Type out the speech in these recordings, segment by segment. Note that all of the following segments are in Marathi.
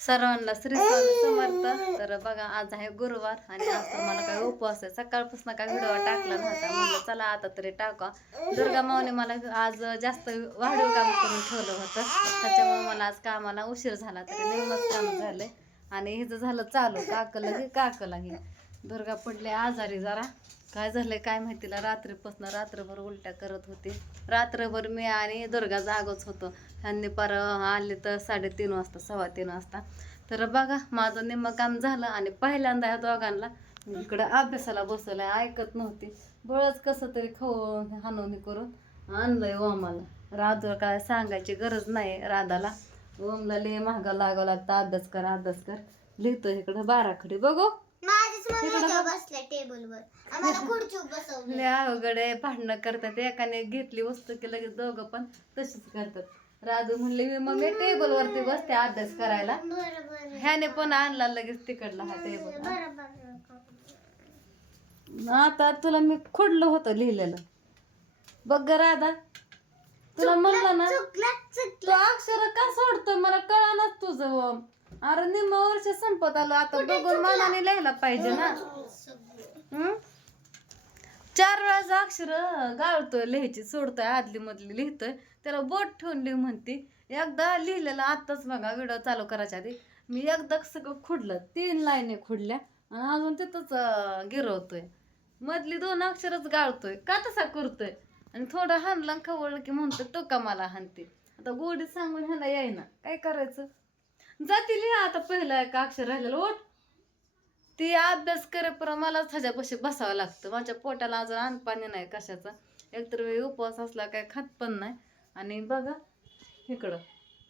सर्वांना श्री स्वामी समर्थ. तर बघा आज आहे गुरुवार आणि आज तर मला काय उपवास आहे. सकाळपासून काय व्हिडिओ टाकला नव्हता, म्हणलं चला आता तरी टाका. दुर्गा माऊने मला आज जास्त वाढीव काम करून ठेवलं होतं, त्याच्यामुळे मला आज कामाला उशीर झाला. तरी नेमकंच काम झालंय आणि हिचं झालं चालू काकलाही दुर्गा पडले आजारी जरा. काय झालंय काय माहितीला, रात्रभर उलट्या करत होती. रात्रभर मी आणि दुर्गा जागच होतो. ह्यांनी पर आले तर 3:30 वाजता 3:15 वाजता. तर बघा माझं निम्मं काम झालं आणि पहिल्यांदा ह्या दोघांना इकडं अभ्यासाला बसवलंय. ऐकत नव्हती, बळच कसं तरी खाऊन हानवणी करून आणलंय ओमाला. राधूला काय सांगायची गरज नाही. राधाला ओमला लय महागा लागावं लागतं. अभ्यास कर लिहितो इकडं 12 खडी बघू लय अवघड आहे. भांडणं करतात, एकाने घेतली वस्तू की लगेच दोघं पण तशीच करतात. राधू म्हणले मी मम्मी टेबल वरती बसते अभ्यास करायला, ह्याने पण आणला लगेच तिकडला हा टेबल. आता तुला मी खोडलं होतं लिहिलेलं बघ ग राधा, तुला म्हणलं ना तू अक्षर का सोडतोय मला कळानाच तुझं. अरे निम्म वर्ष संपत आलं, आता बघून मनाने लिहायला पाहिजे ना. 4 वेळा अक्षर गाळतोय, लिहायची सोडतोय, आदली मधली लिहितोय. त्याला बोट ठेवून लिह म्हणते. एकदा लिहिलेलं आताच बघा व्हिडिओ चालू करायच्या आधी मी एकदा सगळं खुडलं, 3 लाईने खुडल्या आणि अजून तिथंच गिरवतोय. मधली 2 अक्षरच गाळतोय. का तसा करतोय? आणि थोडं हाणलं खवळलं की म्हणतोय तो का मला हाणते. आता गोडीत सांगून ह्याला येईना, काय करायचं. जाती लिहा आता पहिलं एक अक्षर राहिलेलं ओठ. ती अभ्यास करेपर्यंत मलाच ह्याच्यापाशी बसावं लागतं. माझ्या पोटाला अजून अन्न नाही कशाचा. एकतर वेळी उपवास असला काय खात पण नाही. आणि बघा इकडं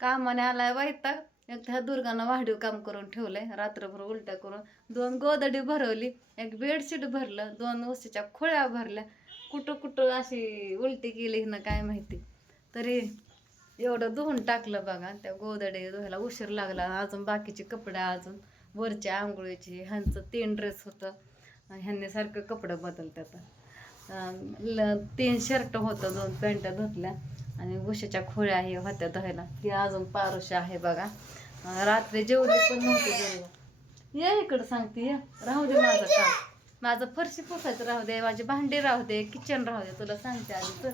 कामाने आलाय वैताग. एक ह्या दुर्गानं वाढीव काम करून ठेवलंय. रात्रभर उलट्या करून 2 गोदडी भरवली, एक बेडशीट भरलं, 2 उशीच्या खोळ्या भरल्या. कुठं अशी उलटी केली ना काय माहिती. तरी एवढं धुवून टाकलं बघा. त्या गोदडे धुवायला उशीर लागला. अजून बाकीचे कपडे, अजून वरच्या आंघोळीचे, ह्यांचं 3 ड्रेस होतं. ह्यांनी सारखं कपडं बदलतात. 3 शर्ट होतं, 2 पॅन्ट धुतल्या आणि उशीच्या खोळ्या हे होत्या धुवायला. ती अजून पारुशा आहे बघा. रात्री जेवली पण नव्हती जेवली. ये इकडं सांगते ये, राहू दे माझं काम. माझं फरशी पुसायचं राहू दे, माझी भांडी राहू दे, किचन राहू दे. तुला सांगते आधी तर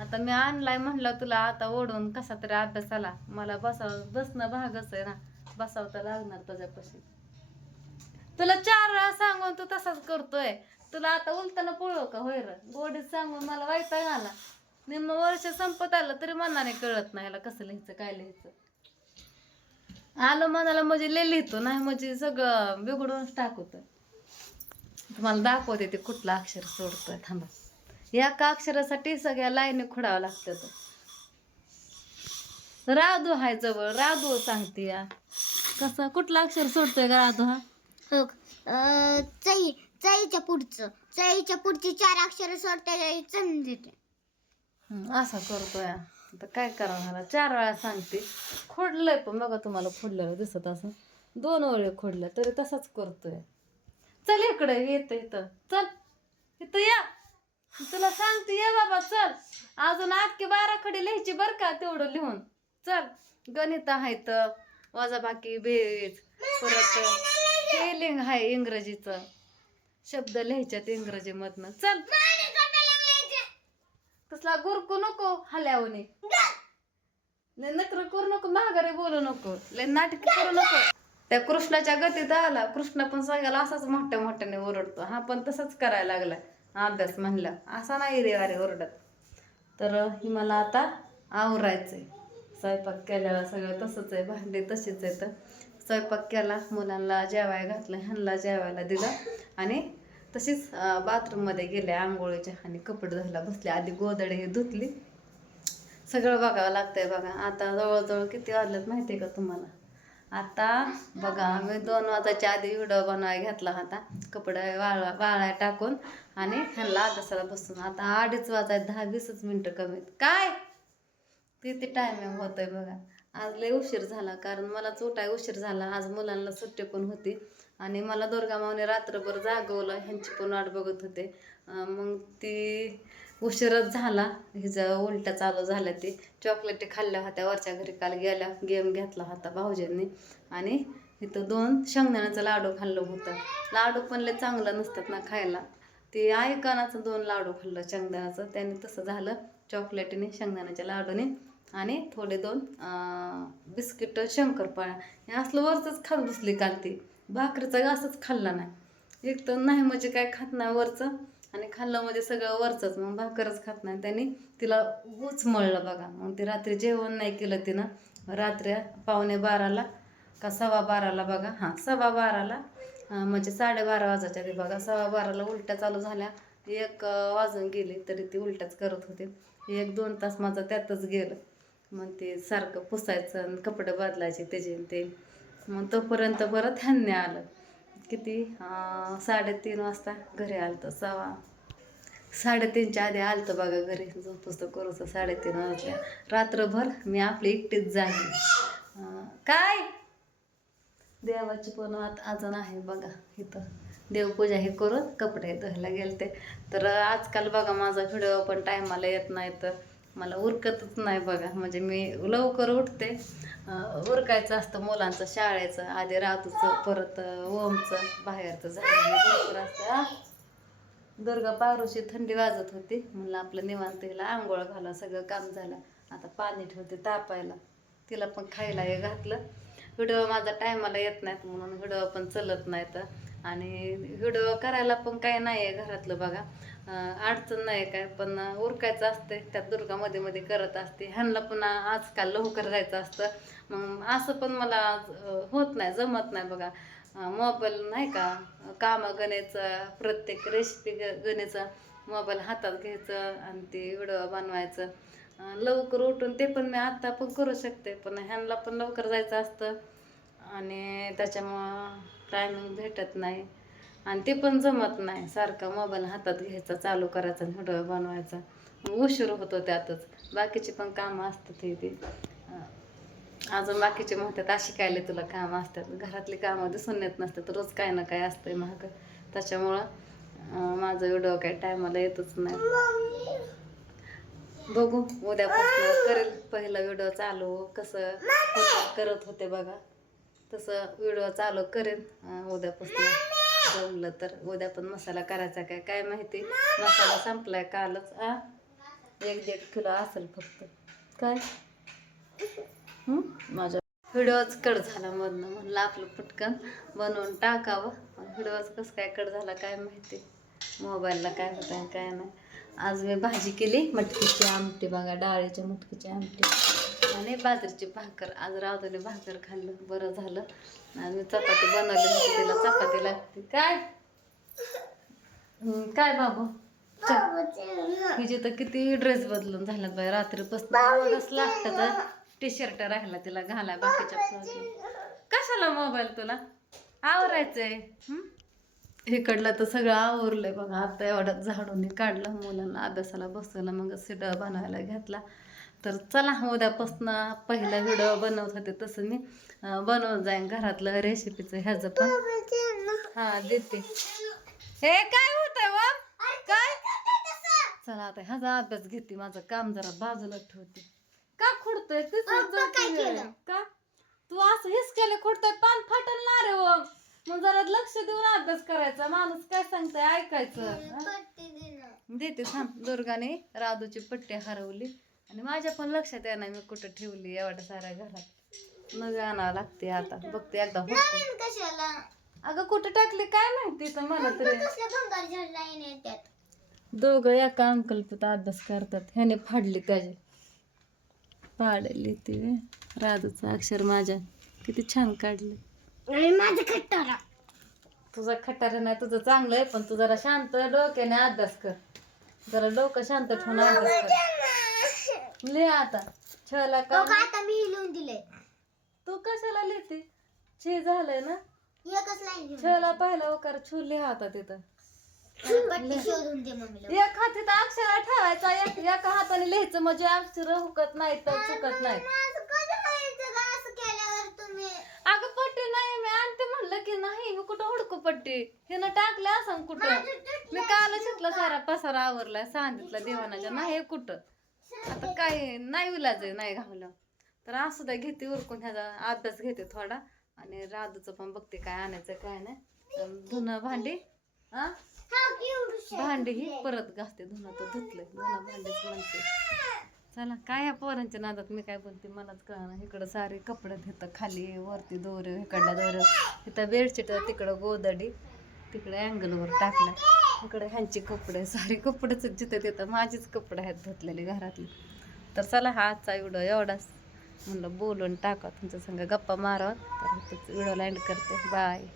आता मी आणलाय म्हणलं तुला आता ओढून कसा तरी अभ्यासाला. मला बसणं भागच आहे ना, बसावं तर लागणार तुझ्यापाशी. तुला 4 वेळा सांगून तू तसाच करतोय. तुला आता उलताना पळव का होय र. गोडीत सांगून मला वैताग आला. निम्म वर्ष संपत आलं तरी मनाने कळत नाही ह्याला कसं लिहायचं काय लिहायचं. आलं मनाला म्हणजे लिहितो नाही म्हणजे सगळं बिघडूनच टाकतोय. तुम्हाला दाखवते ते कुठलं अक्षर सोडतोय. थांबा, एका अक्षरासाठी सगळ्या लाईनी खोडावं लागतात. राधू हाय जवळ, राधू सांगते या कसं कुठलं अक्षर सोडतोय का राधू हा. चाईच्या पुढची 4 अक्षर सोडताय समजते. असा करतोय. आता काय करावं ह्याला. 4 वेळा सांगते. खोडलंय पण बघा तुम्हाला खोडलेलं दिसत असं. 2 वेळे खोडलं तरी तसाच करतोय. चल इकडे इथं चल, इथं या. तुला सांगते ये बाबा चल. अजून 8 की 12 खडी लिहायची बर का, तेवढं लिहून चल. गणित आहेत, वजाबाकी बेरीज, परत स्पेलिंग आहे इंग्रजीचं, शब्द लिहायच्यात इंग्रजीमधनं. चल तसला गुरकू नको हल्यावणी, लय नकर करू नको, महागारे बोलू नको, लय नाटक करू नको. त्या कृष्णाच्या गतीत आला. कृष्ण पण सगळ्याला असाच मोठ्याने ओरडतो. हा पण तसंच करायला लागलाय अभ्यास म्हणला. असा नाही रे अरे ओरडत. तर ही मला आता आवरायचंय. स्वयंपाक केल्याला सगळं तसंच आहे, भांडे तशीच आहे. तर स्वयंपाक केला, मुलांना जेवायला घातलं, ह्यांना जेवायला दिलं आणि तशीच बाथरूममध्ये गेले आंघोळीच्या आणि कपडे धुवायला बसले. आधी गोदडे हे धुतली. सगळं बघावं लागतंय बघा. आता जवळजवळ किती वाजलेत माहिती आहे का तुम्हाला. आता बघा मी 2 वाजायच्या आधी व्हिडिओ बनवायला घेतला होता, कपडे वाळाय टाकून आणि ह्यांना अभ्यासाला बसून. आता 2:30 वाजाय 10-20 मिनटं कमीत काय किती टायमिंग होतंय बघा. आज लय उशीर झाला, कारण मलाच उठाय उशीर झाला. आज मुलांना सुट्टी पण होती आणि मला दुर्गा माऊने रात्रभर जागवलं. ह्यांची पण वाट बघत होते. मग ती उशीरच झाला. हिचं उलट्या चालू झाल्या. ती चॉकलेटी खाल्ल्या होत्या वरच्या घरी काल गेल्या, गेम घेतला होता भाऊजींनी. आणि इथं 2 शेंगदाण्याचं लाडू खाल्लं होतं. लाडू पण लय चांगलं नसतात ना खायला. ते ऐकनाचं 2 लाडू खाल्लं शेंगदाण्याचं, त्याने तसं झालं. चॉकलेटीने, शेंगदाण्याच्या लाडूने आणि थोडे 2 बिस्किट, शंकरपाळ्या हे असलं वरचंच खात बसली काल ती. भाकरीचा घासच खाल्ला नाही. एक तर नाही म्हणजे काय खात नाही वरचं, आणि खाल्लं म्हणजे सगळं वरचंच, मग भाकरच खात नाही. त्यांनी तिला उचमळलं बघा. मग ती रात्री जेवण नाही केलं तिनं. रात्री 11:15 का 12:15 बघा, 12:15 म्हणजे 12:30 वाजायच्या आधी बघा, 12:15 उलट्या चालू झाल्या. 1 वाजून गेले तरी ती उलट्याच करत होते. 1-2 तास माझं त्यातच गेलं. मग ते सारखं पुसायचं आणि कपडे बदलायचे त्याचे ते. मग तोपर्यंत परत ह्यांनी आलं. किती 3:30 वाजता घरी आलं तर 3:30च्या आधी आलं तर बघा घरी. पुस्तक करूचं 3:30 वाजल्या. रात्रभर मी आपली एकटीच झाली. काय देवाची पण अजून आहे बघा इथं. देवपूजा हे करून कपडे धुवायला गेलते. तर आजकाल बघा माझा व्हिडिओ पण टायमाला येत नाही, तर मला उरकतच नाही बघा. म्हणजे मी लवकर उठते, उरकायचं असतं मुलांचं शाळेचं, आधी रातूचं, परत ओमचं बाहेरचं झालं भरपूर असतं. दुर्गा पारोशी थंडी वाजत होती, म्हणलं आपलं निवांत हिला आंघोळ घाला, सगळं काम झालं. आता पाणी ठेवते तापायला. तिला पण खायला हे घातलं. व्हिडिओ माझा टायमाला येत नाहीत म्हणून व्हिडिओ पण चलत नाहीत. आणि व्हिडिओ करायला पण काय नाही आहे घरातलं बघा, अडचण नाही काय, पण उरकायचं असते. त्यात दुर्गा मध्ये मध्ये करत असते. ह्यांना पण आजकाल लवकर जायचं असतं. मग असं पण मला होत नाही, जमत नाही बघा. मोबाईल नाही का, कामं गण्याचं, प्रत्येक रेसिपी गण्याचं मोबाईल हातात घ्यायचं आणि ते व्हिडिओ बनवायचं. लवकर उठून ते पण मी आत्ता पण करू शकते, पण ह्यांना पण लवकर जायचं असतं आणि त्याच्यामुळं टायमिंग भेटत नाही. आणि ते पण जमत नाही, सारखा मोबाईल हातात घ्यायचा, चालू करायचा आणि व्हिडिओ बनवायचा. उशीर होतो त्यातच. बाकीची पण कामं असतात ते. अजून बाकीचे म्हणतात अशी कायले तुला कामं असतात. घरातली कामं दिसून येत नसतात, रोज काय ना काय असतंय महाग. त्याच्यामुळं माझं व्हिडिओ काय टायमाला येतच नाही. बघू उद्यापासून करेल पहिला व्हिडिओ चालू. कसं करत होते बघा तसं व्हिडिओ चालू करेन उद्यापासून. जमलं तर उद्या पण मसाला करायचा काय काय माहिती. मसाला संपलाय कालच. 1-1.5 किलो असेल फक्त. काय माझा व्हिडिओच कट झाला मधनं, म्हणलं आपलं पटकन बनवून टाकावं. व्हिडिओच कसं काय कट झाला काय माहिती, मोबाईलला काय होत आहे काय नाही. आज मी भाजी केली मटकीची आमटी बघा, डाळीच्या मटकीची आमटी आणि बाजरीची भाकर. आज रावदने भाकर खाल्लं, बरं झालं. आणि चपाती बनवली होती, तिला चपाती लागते. काय काय बाबू हिचे तर किती ड्रेस बदलून झाल्यात बाई. रात्रीपासून एवढंच लागतं तर टी शर्ट राहिला तिला घालाय. बाकीच्या कशाला मोबाईल तुला आवरायचंय. इकडलं तर सगळं आवरलंय बघा. आता एवढ्यात झाडून काढलं, मुलांना अभ्यासाला बसवलं, मग सीडा बनवायला घेतला. तर चला उद्यापासून पहिला व्हिडिओ बनवत होते तसं मी बनवून जाईन घरातलं रेसिपीचं ह्याचं पण. देते. हे काय होतंय व काय. चला आता ह्याचा अभ्यास घेते, माझं काम जरा बाजूला ठेवते. का खुडतोय का तू असं हिसक्याला खुडतोय, पान फाटल ना रे व. मग जरा लक्ष देऊन अभ्यास करायचा. माणूस काय सांगतोय ऐकायचं. देते थांब. दुर्गाने राधूची पट्टी हरवली आणि माझ्या पण लक्षात येणार मी कुठं ठेवली एवढ्या साऱ्या घरात. नवी आणावं लागते आता. बघते एकदा कशाला अगं कुठं टाकले काय माहिती तर मला तरी. दोघं एका अंकल्पित अभ्यास करतात. ह्याने फाडली त्याची पाडली ती राधूचं अक्षर माझ्या किती छान काढले. माझं खट्टारा. तुझा खटारा नाही, तुझं चांगलं आहे, पण तू जरा शांत डोक्याने अभ्यास कर. जरा डोकं शांत ठेवून अभ्यास कर. लिह आता. छला का आता मी लिहून दिले. तू कशाला लिहिते. छे झालंय ना. एकच लाईन छला पाहिला वकार छू लिहा आता तिथं. पट्टी शोधून दे मम्मीला. एक हातात अक्षर ठेवायचा, एका हाताने लिहायचं म्हणजे अक्षर हुकत नाही तर चुकत नाही. अगं पट्टी नाही मी आणते म्हणलं की नाही. मी कुठं हुडकू पट्टी. हे ना टाकले असं कुठं. मी कालच इथला सारा पसारा आवरलाय सांगितलं देवानाच्या नाही कुठं आता काय नाही विलाज आहे नाही घावलं तर असू द्या घेते उरकून ह्याचा अभ्यास घेते थोडा आणि राधूचं पण बघते काय आणायचं काय नाही धुणं भांडी हा भांडी ही परत घासते धुणं तर धुतलंय धुणं भांडीच म्हणते चला काय ह्या पोरांच्या नादात मी काय बोलते मलाच कळणार इकडं सारे कपडे घेतं खाली वरती दोर इकडला दोर इथं बेडशीट तिकडं गोदडी तिकडे अँगलवर टाकलं इकडे ह्यांची कपडे सारे कपडेच जिथं तिथं माझीच कपडे आहेत धुतलेले घरातले तर चला हा आजचा व्हिडिओ एवढाच म्हणलं बोलून टाका तुमच्या संग गप्पा मारावं तर व्हिडिओला एंड करते बाय